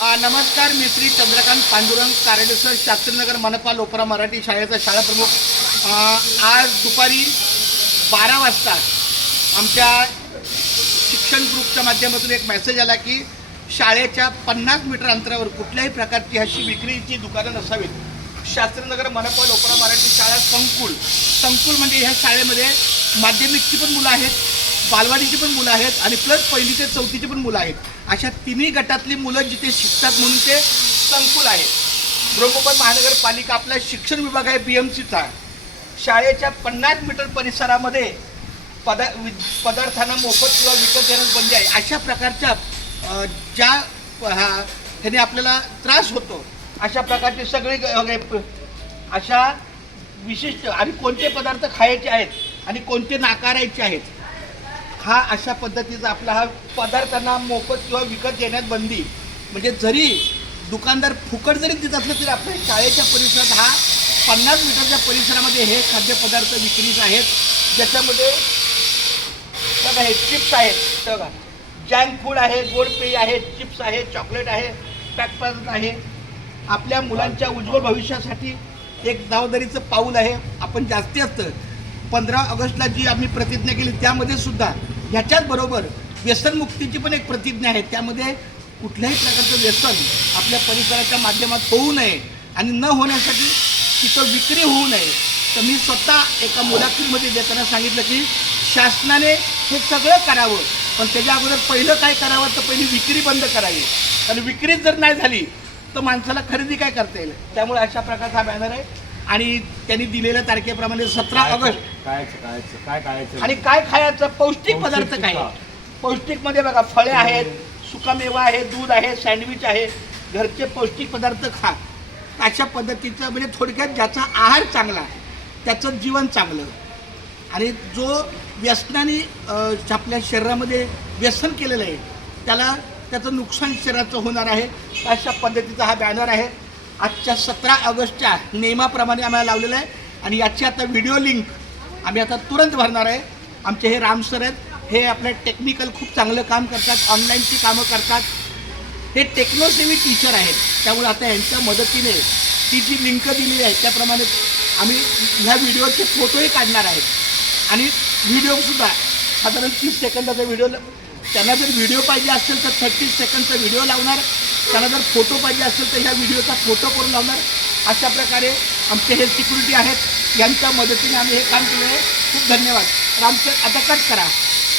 नमस्कार, मी श्री चंद्रकांत पांडुरंग कारंडेसर, शास्त्रीनगर मनपा लोपरा मराठी शाळेचा शाळा प्रमुख। आज दुपारी 12 वाजता आमच्या शिक्षण ग्रुपच्या माध्यमातून एक मेसेज आला की शाळेच्या 50 मीटर अंतरावर कुठल्याही प्रकारची अशी विक्रीची दुकानं नसावीत। शास्त्रीनगर मनपा लोपरा मराठी शाळा संकुल म्हणजे ह्या शाळेमध्ये माध्यमिकची पण मुलं आहेत, बालवाडीची पण मुलं आहेत आणि प्लस पहिली ते चौथीची पण मुलं आहेत। अशा तिन्ही गटातली मुलं जिथे शिकतात म्हणून ते संकुल आहे। ब्रह्मपुर महानगरपालिका आपला शिक्षण विभाग आहे BMCचा। शाळेच्या 50 मीटर परिसरामध्ये पदार्थांना मोफत किंवा विकत देण्यास बंदी आहे। अशा प्रकारच्या ज्या ह्याने आपल्याला त्रास होतो अशा प्रकारचे सगळे अशा विशिष्ट आणि कोणते पदार्थ खायचे आहेत आणि कोणते नाकारायचे आहेत, हा अशा पद्धतीचा आपला हा पदार्थांना मोफत किंवा विकत देण्यात बंदी। म्हणजे जरी दुकानदार फुकट जरी देत असलं तरी आपल्या शाळेच्या परिसरात हा 50 मीटरच्या परिसरामध्ये हे खाद्यपदार्थ विक्रीस आहेत। ज्याच्यामध्ये बघा हे चिप्स आहेत, बघा जंक फूड आहे, गोड पेय आहे, चिप्स आहे, चॉकलेट आहे, पॅक पदार्थ आहे। आपल्या मुलांच्या उज्ज्वल भविष्यासाठी एक जबाबदारीचं पाऊल आहे। आपण जास्तीत 15 ऑगस्टला जी आम्ही प्रतिज्ञा केली त्यामध्ये सुद्धा ह्याच्याच बरोबर व्यसनमुक्तीची पण एक प्रतिज्ञा आहे। त्यामध्ये कुठल्याही प्रकारचं व्यसन आपल्या परिसराच्या माध्यमात होऊ नये आणि न होण्यासाठी तिथं विक्री होऊ नये। तर मी स्वतः एका मुलाखतीमध्ये देताना सांगितलं की शासनाने हे सगळं करावं, पण त्याच्या अगोदर पहिलं काय करावं तर पहिली विक्री बंद करावी। आणि विक्रीच जर नाही झाली तर माणसाला खरेदी काय करता येईल। त्यामुळे अशा प्रकारचा हा बॅनर आहे आणि त्यांनी दिलेल्या तारखेप्रमाणे 17 ऑगस्ट आणि काय खायचं, पौष्टिक पदार्थ काय पौष्टिकमध्ये बघा फळे आहेत, सुकामेवा आहे, दूध आहे, सँडविच आहे, घरचे पौष्टिक पदार्थ खा। अशा पद्धतीचं म्हणजे थोडक्यात ज्याचा आहार चांगला त्याचं जीवन चांगलं आणि जो व्यसनाने आपल्या शरीरामध्ये व्यसन केलेलं आहे त्याचं नुकसान शरीराचं होणार आहे। अशा पद्धतीचा हा बॅनर आहे। आजच्या 17 ऑगस्टच्या नियमाप्रमाणे आम्हाला लावलेलं आहे आणि याची आता व्हिडिओ लिंक आम्ही आता तुरंत भरणार आहे। आमचे हे राम सर आहेत, हे आपलं टेक्निकल खूप चांगलं काम करतात, ऑनलाईनची कामं करतात, हे टेक्नोसेवी टीचर आहेत। त्यामुळे आता यांच्या मदतीने ती जी लिंक दिलेली आहे त्याप्रमाणे आम्ही ह्या व्हिडिओचे फोटोही काढणार आहेत आणि व्हिडिओसुद्धा साधारण 30 सेकंदाचा व्हिडिओ, त्यांना जर व्हिडिओ पाहिजे असेल तर 30 सेकंदचा व्हिडिओ लावणार, त्यांना जर फोटो पाहिजे असेल तर ह्या व्हिडिओचा फोटो करून लावणार। अशा प्रकारे आमचे हे सिक्युरिटी आहेत, यांच्या मदतीने आम्ही हे काम केलं आहे। खूप धन्यवाद। रामसर आता कट करा।